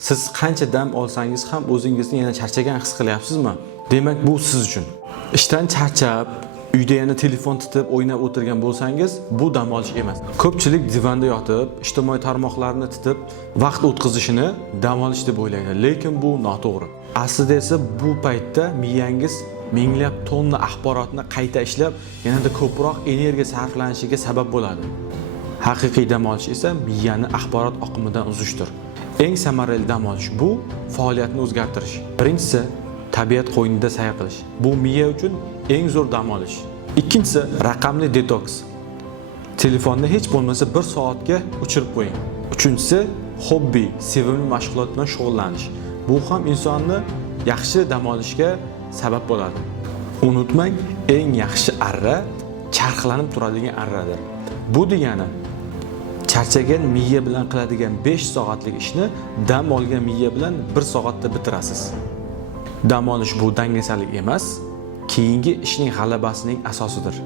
Siz qancha dam olsangiz ham o'zingizni yana charchagan his qilyapsizmi? Demak, bu siz uchun. Ishdan charchab, uyda yana telefon tutib o'ynab o'tirgan bo'lsangiz, bu dam olish emas. Ko'pchilik divanda yotib, ijtimoiy tarmoqlarni tutib vaqt o'tkazishini dam olish deb o'ylaydi, lekin bu noto'g'ri. Aslida esa bu paytda miyangiz minglab tonna axborotni qayta ishlab, yanada ko'proq energiya sarflanishiga sabab bo'ladi. Haqiqiy dam olish esa miyani axborot oqimidan uzishdir. Eng samarali dam olish bu faoliyatni o'zgartirish. Birinchisi tabiat qo'ynida sayr qilish. Bu miya uchun eng zo'r dam olish. Ikkinchisi raqamli detoks. Telefonni hech bo'lmasa 1 soatga o'chirib qo'ying. Uchinchisi hobbi, sevimli mashg'ulot bilan shug'ullanish. Bu ham insonni yaxshi dam olishga sabab bo'ladi. Unutmang, eng yaxshi arra charxlanib turadigan arradir. Bu degani charchagan miya bilan qiladigan 5 soatlik ishni dam olgan miya bilan 1 soatda bitirasiz. Dam olish bu dangasalik emas, keyingi ishning g'alabasining asosidir.